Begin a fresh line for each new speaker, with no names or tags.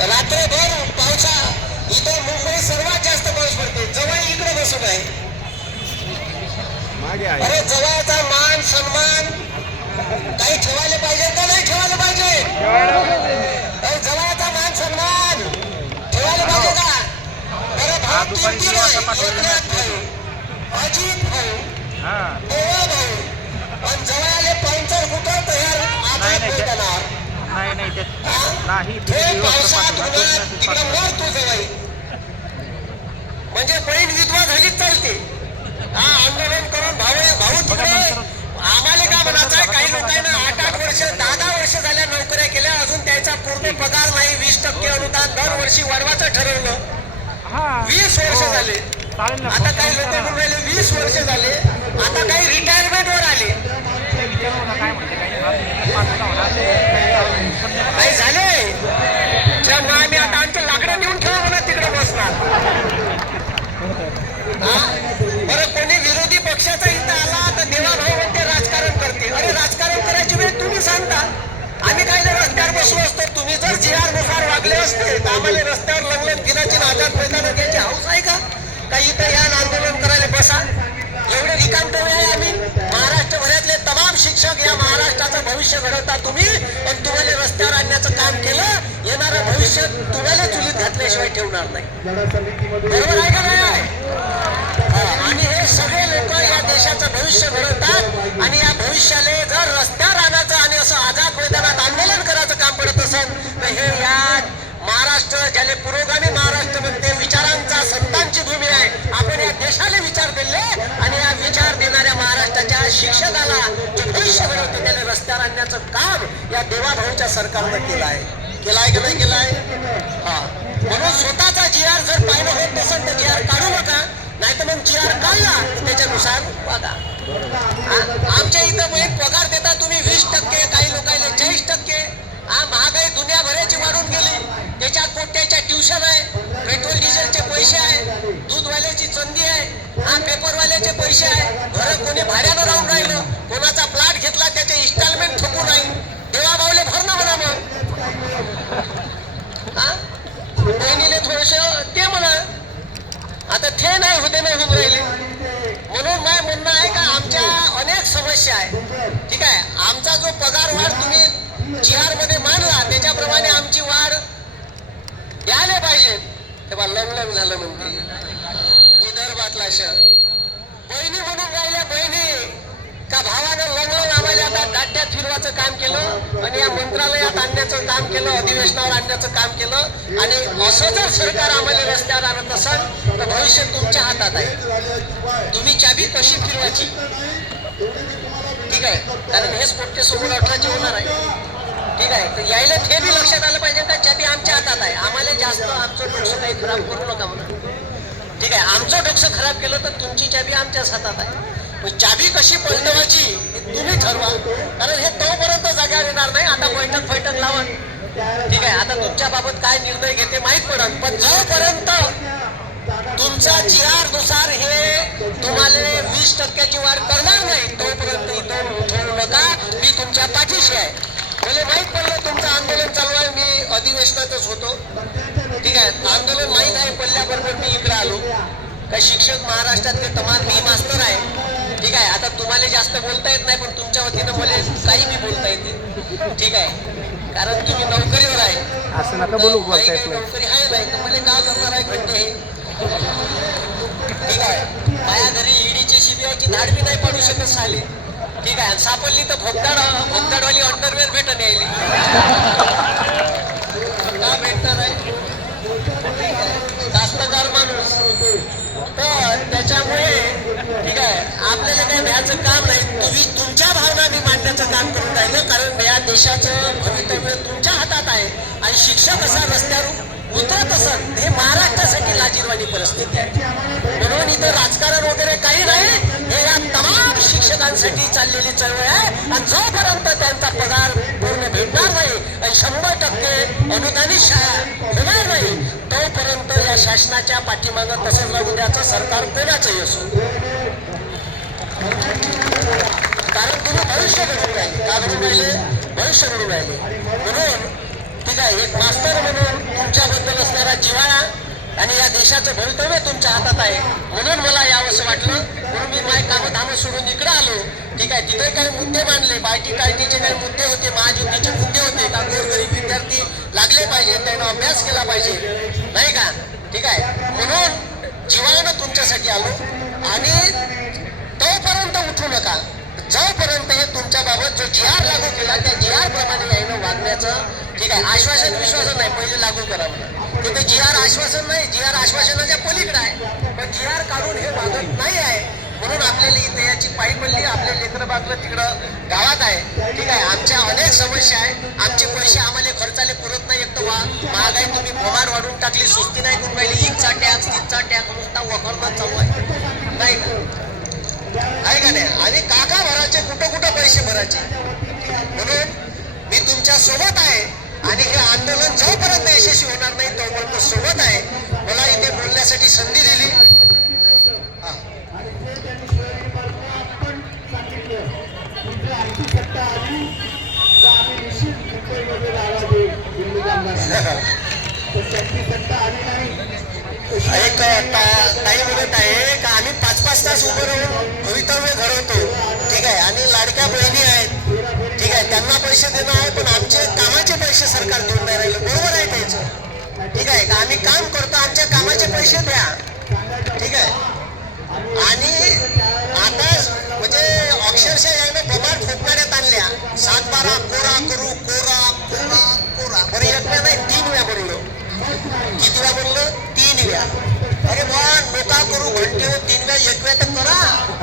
रात्रभर पावसा इथं मुंबई सर्वात जास्त पाऊस पडते जवळ इकडे बसून आहे. अरे जवळचा मान सन्मान काही ठेवायला पाहिजे का नाही ठेवायला पाहिजे अरे जवळचा मान सन्मान ठेवायला पाहिजे का अरे भाऊ तीन तीन आहे एकनाथ भाऊ अजित भाऊ
हा
देवा भाऊ पण जवळाले पंचर कुठं तयार
नाही,
आता
नाही,
भेटणार
नाही नाही ते
हा?
नाही
हे
ते
पावसात
व्यवस्थापन
उन्हात तिकडे मर तू जवाई म्हणजे विधवा झालीच चालते. हा आंदोलन करून भाऊ भाऊ तिकडे आम्हाला काय म्हणायचं काही लोकांना आठ आठ वर्ष दहा दहा वर्ष झाल्या नोकऱ्या केल्या अजून त्याचा पूर्ण पगार नाही वीस टक्के अनुदान दरवर्षी वाढवायचं ठरवलं.
हा.
वीस वर्ष
हो.
झाले. आता काही लोक म्हणून राहिले जी आरनुसार वागले असते. तर आम्हाला रस्त्यावर लंगलन दिनाची आजार मैदानात घ्यायची हाऊस आहे का? काही इथं या आंदोलन करायला बसा. एवढे रिकाम आहे आम्ही. महाराष्ट्रभरातले तमाम शिक्षक या महाराष्ट्राचं भविष्य घडवता तुम्ही पण तुम्हाला रस्त्यावर आणण्याचं काम केलं येणारं भविष्य तुम्हाला चुलीत घातल्याशिवाय ठेवणार नाही. बरोबर आहे का नाही? आणि हे सगळे लोक या देशाचं भविष्य घडवतात आणि या भविष्याला जर रस्त्यावर आणायचं आणि असं आझाद मैदानात आंदोलन करायचं हे या महाराष्ट्र ज्याने पुरोगामी महाराष्ट्र म्हणते विचारांचा संतांची भूमी आहे. आपण या देशाला विचार दिले आणि या विचार देणाऱ्या महाराष्ट्राच्या शिक्षकाला जे भविष्य बनवते त्याने रस्त्यावर आणण्याचं काम या देवाभाऊच्या सरकारनं केलं आहे. केलं आहे की नाही केलं आहे हा. म्हणून स्वतःचा जी आर जर पाहिलं होत नसेल तर जी आर काढू नका. नाही तर मग जी आर काढला त्याच्यानुसार वागा. आमच्या इथं पगार देता तुम्ही वीस टक्के काही लोकांना चाळीस टक्के. हा महागाई दुनिया भराची वाढून गेली. त्याच्यात पोट्याच्या ट्युशन आहे पेट्रोल डिझेलचे पैसे आहे दूधवाल्याची चंदी आहे हा पेपरवाल्याचे पैसे आहे. घर कोणी भाड्यानं राहून राहिलं कोणाचा प्लॉट घेतला त्याचे इन्स्टॉलमेंट थकू नाही. देवाभाऊले भरणं म्हणा मग. हा? बहिणीले थोडस ते म्हणा. आता ते नाही होते नाही होऊन राहिले. म्हणून माय म्हणणं आहे का आमच्या अनेक समस्या आहे. ठीक आहे? आमचा जो पगार वाढ तुम्ही जी आरमध्ये मांडला त्याच्याप्रमाणे आमची वाढ द्यायला पाहिजे. तेव्हा लग्न झालं म्हणते. विदर्भातला शहर बहिणी म्हणून राहिल्या बहिणी. का भावानं लग्न आम्हाला आता दाट्यात फिरवायचं काम केलं आणि या मंत्रालयात आणण्याचं काम केलं अधिवेशनावर आणण्याचं काम केलं आणि असं जर सरकार आम्हाला रस्त्यावर आणत असाल तर भविष्य तुमच्या हातात आहे. तुम्ही चाबी कशी फिरवायची? ठीक आहे. कारण हेच मोठे समोर अठराचे होणार आहे. ठीक आहे. तर यायला हे बी लक्षात आलं पाहिजे का? चाबी आमच्या हातात आहे. आम्हाला जास्त आमचं डोकं काही खराब करू नका म्हणून. ठीक आहे. आमचं डोकं खराब केलं तर तुमची चाबी आमच्याच हातात आहे. चाबी कशी पलटवायची हे तुम्ही ठरवा. कारण हे तोपर्यंत जागा येणार नाही. आता बैठक बैठक लावा. ठीक आहे. आता तुमच्या बाबत काय निर्णय घेते माहीत पडत. पण जोपर्यंत तुमच्या जी आरनुसार हे तुम्हाला वीस टक्क्याची वाढ करणार नाही तोपर्यंत इथून उठवू नका. मी तुमच्या पाठीशी आहे. मला माहीत पडलं तुमचं आंदोलन चालू आहे मी अधिवेशनातच होतो. ठीक आहे आंदोलन माहीत आहे पडल्याबरोबर मी इकडे आलो. का शिक्षक महाराष्ट्रातले तमाम मी मास्तर आहे. ठीक आहे आता तुम्हाला जास्त बोलता येत नाही पण तुमच्या वतीनं मला काही बी बोलता येते. ठीक आहे कारण तुम्ही नोकरीवर आहे.
असं नका बोलू
काही
बोलता येत
काही
नाही.
नोकरी आहे नाही तर मला का करणार आहे घंटे ठीक आहे माझ्या घरी ईडीची सीबीआयची धाड बी नाही पडू शकत साले. ठीक आहे. सापडली तर भोगदाड भोगदाडवाली अंडरवेअर भेटून यायली. का भेटणार आहे? कास्तकार माणूस. तर त्याच्यामुळे ठीक आहे आपल्याला काय भ्याचं काम नाही. तुम्ही तुमच्या भावना मी मांडण्याचं काम करून राहिलं कारण या देशाचं भवितव्य तुमच्या हातात आहे. आणि शिक्षक असा रस्त्यावर उतरत असत हे महाराष्ट्रासाठी लाजीरवाणी परिस्थिती आहे. म्हणून इथं राजकारण वगैरे काही नाही. शिक्षकांसाठी चाललेली चळवळ आहे. आणि जोपर्यंत त्यांचा पगार पूर्ण भेटणार नाही आणि शंभर टक्के अनुदानित शाळा होणार नाही तोपर्यंत या शासनाच्या पाठीमागं तसंच लागू द्याचं सरकार कोणाचंही असो. कारण तुम्ही भविष्य घडून राहिले. का घडून राहिले? भविष्य घडून राहिले. म्हणून ठीक आहे एक मास्तर म्हणून तुमच्याबद्दल असणारा जिव्हाळा आणि या देशाचं भवितव्य तुमच्या हातात आहे. म्हणून मला यावंसं वाटलं. म्हणून मी माझे कामं धामं सोडून इकडे आलो. ठीक आहे तिथे काही मुद्दे मांडले. बायटी टायटीचे काही मुद्दे होते महायुतीचे मुद्दे होते. का गोरगरीब विद्यार्थी लागले पाहिजे त्यांना अभ्यास केला पाहिजे. नाही का? ठीक आहे. म्हणून जीवानं तुमच्यासाठी आलो. आणि तोपर्यंत उठू नका. जोपर्यंत हे तुमच्याबाबत जो जी आर लागू केला त्या जी आर प्रमाणे यायनं वागण्याचं ठीक आहे आश्वासन विश्वासन नाही पहिले लागू करावं म्हणा ते जी आर आश्वासन नाही. जी आर आश्वासनाच्या पलीकडे आहे. पण जी आर काढून हे वागत नाही आहे. म्हणून आपल्याला इथे याची पायी पडली आपले लेकरं तिकडं गावात आहे. ठीक आहे. आमच्या अनेक समस्या आहे. आमचे पैसे आम्हाला खर्चाले पुरत नाही एक तर वा महागाई तुम्ही भोमार वाढून टाकली. सुस्ती नाही करून राहिली. एक टॅक्स तीन चाट्या नुसता वखरच चालू आहे. नाही का? आहे का नाही? आणि काका भरायचे कुठं कुठं पैसे भरायचे? म्हणून मी तुमच्यासोबत आहे. आणि हे आंदोलन जोपर्यंत यशस्वी होणार नाही तोपर्यंत सोबत आहे. मला इथे बोलण्यासाठी संधी दिली. एक ताई म्हणत आहे का आम्ही पाच पाच तास उभं राहून भवितव्य घडवतो. आहे आणि लाडक्या बहिणी आहेत. ठीक आहे त्यांना पैसे देणं आहे पण आमचे कामाचे पैसे सरकार देऊन नाही राहिले. बरोबर आहे त्यांचं ठीक आहे का आम्ही काम करतो आमच्या कामाचे पैसे द्या. ठीक आहे. आणि आता म्हणजे अक्षरशः यानं बबाड फुटणाऱ्यात आणल्या. सात बारा कोरा करू कोरा कोरा कोरा. बरं एकट्या नाही तीन वेळा बोललो. किती वेळा बोललो? तीन वेळा. अरे बा नोका करू घंटे तीन वेळा एक वेळा तर करा.